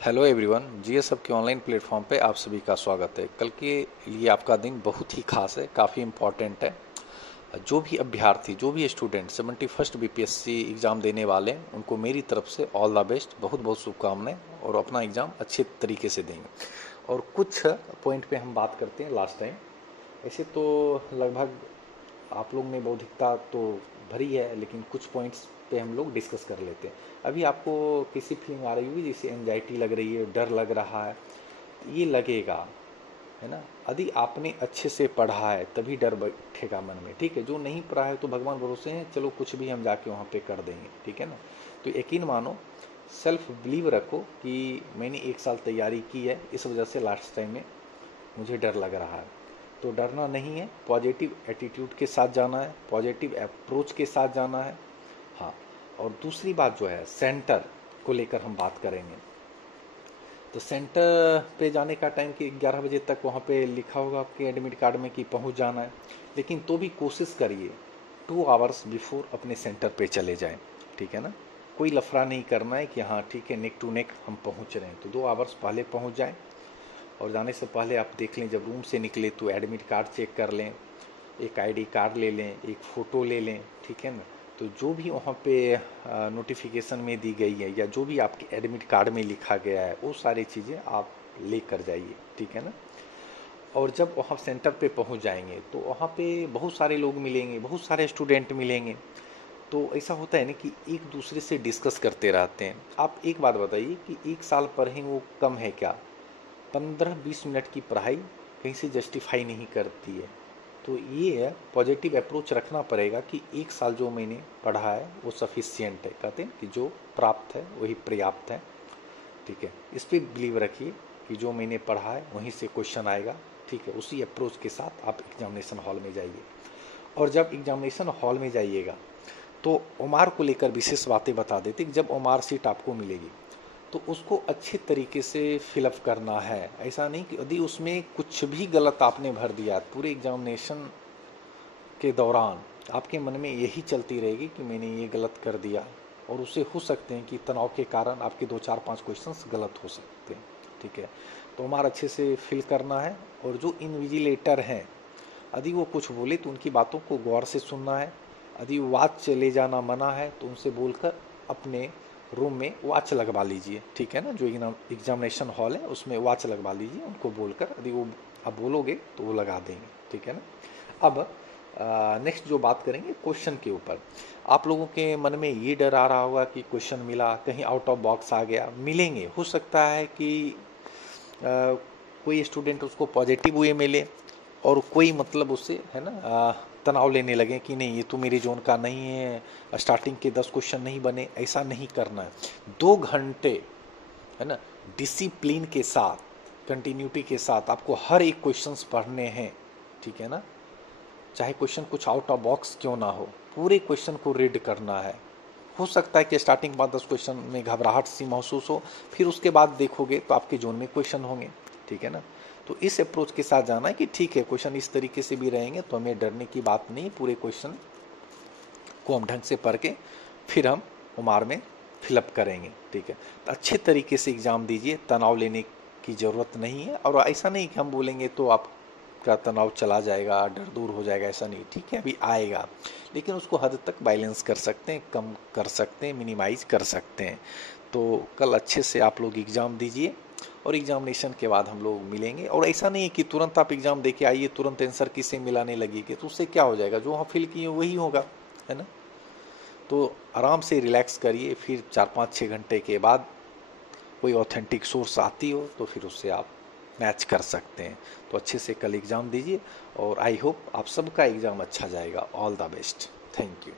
Hello everyone, GSF के online platform पे आप सभी का स्वागत है। कल के लिए आपका दिन बहुत ही खास है, काफ़ी इम्पोर्टेंट है। जो भी अभ्यर्थी, जो भी स्टूडेंट 71st बीपीएससी एग्ज़ाम देने वाले हैं, उनको मेरी तरफ से ऑल द बेस्ट, बहुत बहुत शुभकामनाएं और अपना एग्ज़ाम अच्छे तरीके से देंगे। और कुछ पॉइंट पे हम बात करते हैं लास्ट टाइम। ऐसे तो लगभग आप लोग में बौद्धिकता तो भरी है, लेकिन कुछ पॉइंट्स पे हम लोग डिस्कस कर लेते हैं। अभी आपको कैसी फीलिंग आ रही होगी? जैसे एंजाइटी लग रही है, डर लग रहा है, ये लगेगा, है ना। यदि आपने अच्छे से पढ़ा है तभी डर बैठेगा मन में, ठीक है। जो नहीं पढ़ा है तो भगवान भरोसे हैं, चलो कुछ भी हम जाके वहाँ पे कर देंगे, ठीक है ना। तो यकीन मानो, सेल्फ बिलीव रखो कि मैंने 1 साल तैयारी की है, इस वजह से लास्ट टाइम में मुझे डर लग रहा है। तो डरना नहीं है, पॉजिटिव एटीट्यूड के साथ जाना है, पॉजिटिव अप्रोच के साथ जाना है। हाँ, और दूसरी बात जो है, सेंटर को लेकर हम बात करेंगे। तो सेंटर पे जाने का टाइम कि 11 बजे तक वहाँ पे लिखा होगा आपके एडमिट कार्ड में कि पहुँच जाना है, लेकिन तो भी कोशिश करिए 2 आवर्स बिफोर अपने सेंटर पे चले जाएं, ठीक है ना। कोई लफड़ा नहीं करना है कि हाँ ठीक है नेक टू नेक हम पहुँच रहे हैं, तो 2 आवर्स पहले पहुँच जाएं। और जाने से पहले आप देख लें, जब रूम से निकले तो एडमिट कार्ड चेक कर लें, एक आईडी कार्ड ले लें, एक फ़ोटो ले लें, ठीक है ना। तो जो भी वहाँ पे नोटिफिकेशन में दी गई है या जो भी आपके एडमिट कार्ड में लिखा गया है, वो सारी चीज़ें आप ले कर जाइए, ठीक है ना। और जब वहाँ सेंटर पे पहुँच जाएंगे तो वहाँ पे बहुत सारे लोग मिलेंगे, बहुत सारे स्टूडेंट मिलेंगे। तो ऐसा होता है ना कि एक दूसरे से डिस्कस करते रहते हैं। आप एक बात बताइए कि 1 साल पढ़ें वो कम है क्या? 15-20 मिनट की पढ़ाई कहीं से जस्टिफाई नहीं करती है। तो ये है, पॉजिटिव अप्रोच रखना पड़ेगा कि 1 साल जो मैंने पढ़ा है वो सफिशियंट है। कहते हैं कि जो प्राप्त है वही पर्याप्त है, ठीक है। इस पर बिलीव रखिए कि जो मैंने पढ़ा है वहीं से क्वेश्चन आएगा, ठीक है। उसी अप्रोच के साथ आप एग्जामिनेशन हॉल में जाइए। और जब एग्जामिनेशन हॉल में जाइएगा तो ओमार को लेकर विशेष बातें बता देते कि जब ओमार सीट आपको मिलेगी तो उसको अच्छे तरीके से फिलअप करना है। ऐसा नहीं कि यदि उसमें कुछ भी गलत आपने भर दिया, पूरे एग्जामिनेशन के दौरान आपके मन में यही चलती रहेगी कि मैंने ये गलत कर दिया, और उससे हो सकते हैं कि तनाव के कारण आपके 2 4 5 क्वेश्चंस गलत हो सकते हैं, ठीक है। तो हमारा अच्छे से फिल करना है। और जो इन्विजिलेटर हैं, यदि वो कुछ बोले तो उनकी बातों को गौर से सुनना है। यदि वॉच ले जाना मना है तो उनसे बोलकर अपने रूम में वॉच लगवा लीजिए, ठीक है ना। जो एग्जामिनेशन हॉल है उसमें वॉच लगवा लीजिए, उनको बोलकर, यदि वो आप बोलोगे तो वो लगा देंगे, ठीक है ना। अब नेक्स्ट जो बात करेंगे क्वेश्चन के ऊपर। आप लोगों के मन में ये डर आ रहा होगा कि क्वेश्चन मिला, कहीं आउट ऑफ बॉक्स आ गया। मिलेंगे, हो सकता है कि कोई स्टूडेंट उसको पॉजिटिव वे में ले और कोई मतलब उससे, है ना, तनाव लेने लगे कि नहीं ये तो मेरे जोन का नहीं है, स्टार्टिंग के 10 क्वेश्चन नहीं बने। ऐसा नहीं करना है। 2 घंटे, है ना, डिसिप्लिन के साथ, कंटिन्यूटी के साथ आपको हर एक क्वेश्चंस पढ़ने हैं, ठीक है ना। चाहे क्वेश्चन कुछ आउट ऑफ बॉक्स क्यों ना हो, पूरे क्वेश्चन को रीड करना है। हो सकता है कि स्टार्टिंग 5-10 क्वेश्चन में घबराहट सी महसूस हो, फिर उसके बाद देखोगे तो आपके जोन में क्वेश्चन होंगे, ठीक है ना। तो इस अप्रोच के साथ जाना है कि ठीक है क्वेश्चन इस तरीके से भी रहेंगे तो हमें डरने की बात नहीं, पूरे क्वेश्चन को हम ढंग से पढ़ के फिर हम उमार में फिलअप करेंगे, ठीक है। तो अच्छे तरीके से एग्ज़ाम दीजिए, तनाव लेने की ज़रूरत नहीं है। और ऐसा नहीं कि हम बोलेंगे तो आपका तनाव चला जाएगा, डर दूर हो जाएगा, ऐसा नहीं, ठीक है। अभी आएगा, लेकिन उसको हद तक बैलेंस कर सकते हैं, कम कर सकते हैं, मिनिमाइज कर सकते हैं। तो कल अच्छे से आप लोग एग्ज़ाम दीजिए और एग्जामिनेशन के बाद हम लोग मिलेंगे। और ऐसा नहीं है कि तुरंत आप एग्ज़ाम दे के आइए, तुरंत आंसर किसे मिलाने लगेगी, तो उससे क्या हो जाएगा, जो वहाँ फिल किए वही होगा, है ना। तो आराम से रिलैक्स करिए, फिर 4-5-6 घंटे के बाद कोई ऑथेंटिक सोर्स आती हो तो फिर उससे आप मैच कर सकते हैं। तो अच्छे से कल एग्ज़ाम दीजिए और आई होप आप सबका एग्ज़ाम अच्छा जाएगा। All the best, thank you.